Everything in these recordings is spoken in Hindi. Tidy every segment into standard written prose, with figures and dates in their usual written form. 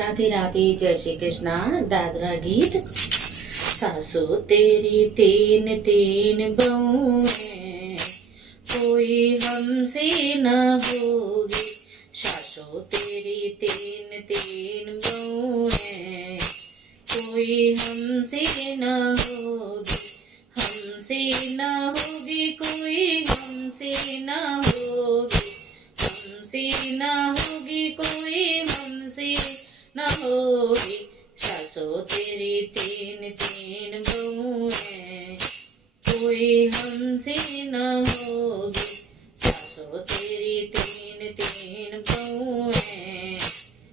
राधे राधे, जय श्री कृष्णा। दादरा गीत। सासू तेरी तीन तीन बहुएं, कोई हमसे न होगी। सासू तेरी तीन तीन बहुएं, कोई हमसे न होगी। हमसे न होगी, कोई हमसे न होगी। हमसे न होगी, कोई हमसे न होगी। सासू तेरी तीन तीन बहुएं, कोई हमसे न होगी। सासू तेरी तीन तीन बहुएं,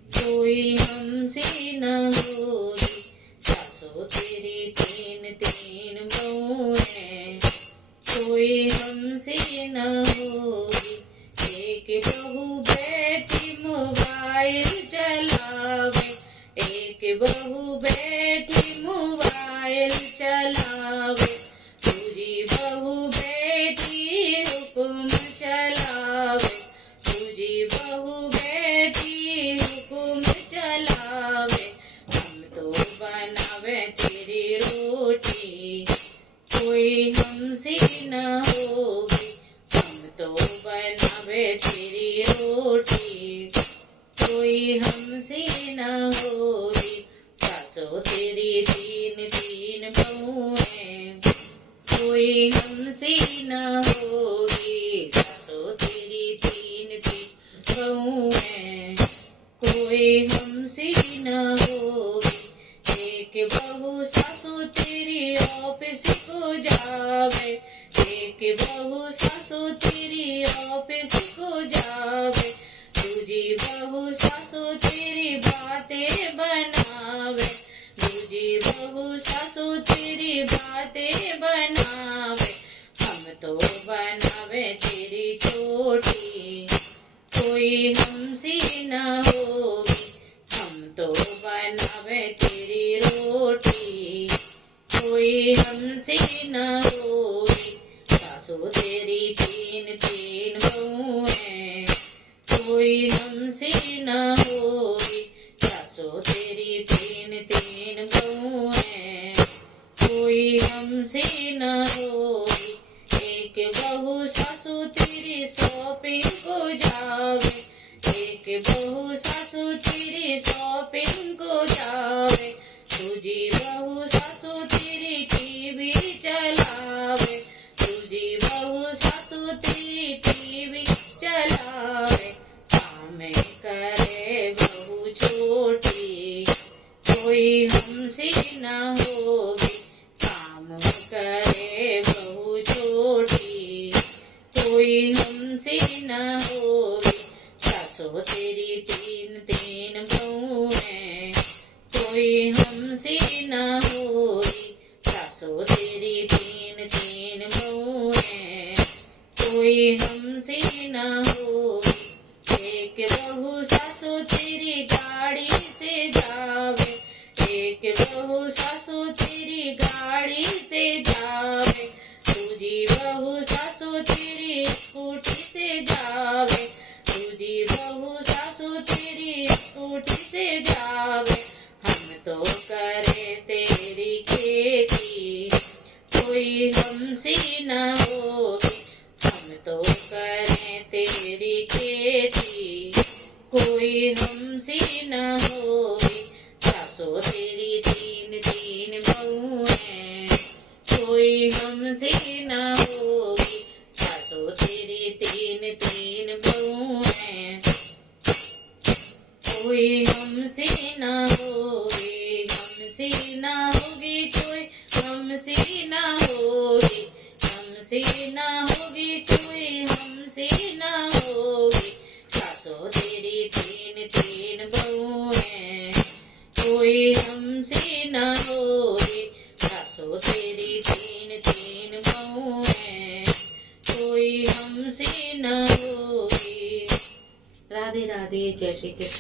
कोई हमसे न होगी। सासू तेरी तीन तीन बहुएं, कोई हमसे न होगी। एक बहू बैठी मोबाइल चलावे, एक बहू बैठी मोबाइल चलावे। दूजी बहू बैठी हुक्म चलावे, दूजी बहू बैठी हुक्म चलावे। हम तो बनावे तेरी रोटी, कोई हमसे न होगी। हम तो बनावे तेरी रोटी, कोई हमसे न होगी। सासू तेरी तीन तीन बहुएं, कोई हमसे न होगी। सासू तेरी तीन तीन बहुएं, कोई हमसे न होगी। एक बहू सासू तेरी ऑफिस को जावे, एक बहू सासू तेरी ऑफिस को जावे। दूजी बहू सासू तेरी बातें बनावे, दूजी बहू सासू तेरी बातें बनावे। हम तो बनावे तेरी चोटी, कोई हमसे न होगी। हम तो बनावे तेरी रोटी, कोई हमसे न होगी। सासू तेरी तीन तीन बहुएं, कोई हमसे न होगी। सासू तेरी तीन तीन बहुएं, कोई हमसे न होगी। एक बहू सासू तेरी शॉपिंग को जावे, एक बहू सासू तेरी शॉपिंग को जावे। दूजी बहू सासू तेरी टीवी चलावे, दूजी बहू सासू तेरी टीवी चलावे। काम करे बहू छोटी, कोई हमसे न होगी। काम करे बहू छोटी, कोई हमसे न होगी। सासू तेरी तीन तीन बहुएं, कोई हमसे न होगी। सासू तेरी तीन तीन बहुएं, कोई हमसे न होगी। एक बहू सासू तेरी गाड़ी से जावे, एक बहू सासू तेरी गाड़ी से जावे। दूजी बहू सासू तेरी स्कूटी से जावे, दूजी बहू सासू तेरी स्कूटी से जावे। हम तो करे तेरी खेती, कोई हमसे न होगी। हम तो करें तेरी खेती, कोई हमसे न होगी। सासू तेरी तीन तीन बहुएं, कोई हमसे न होगी। सासू तेरी तीन तीन बहुएं, कोई हमसे न होगी। हमसे न होगी, कोई हमसे न होगी। हमसे न होगी, कोई हमसे न होगी। सासू तेरी तीन तीन बहुएं, कोई हमसे न होगी। सासू तेरी तीन तीन बहुएं, कोई हमसे न होगी। राधे राधे, जय श्री कृष्ण।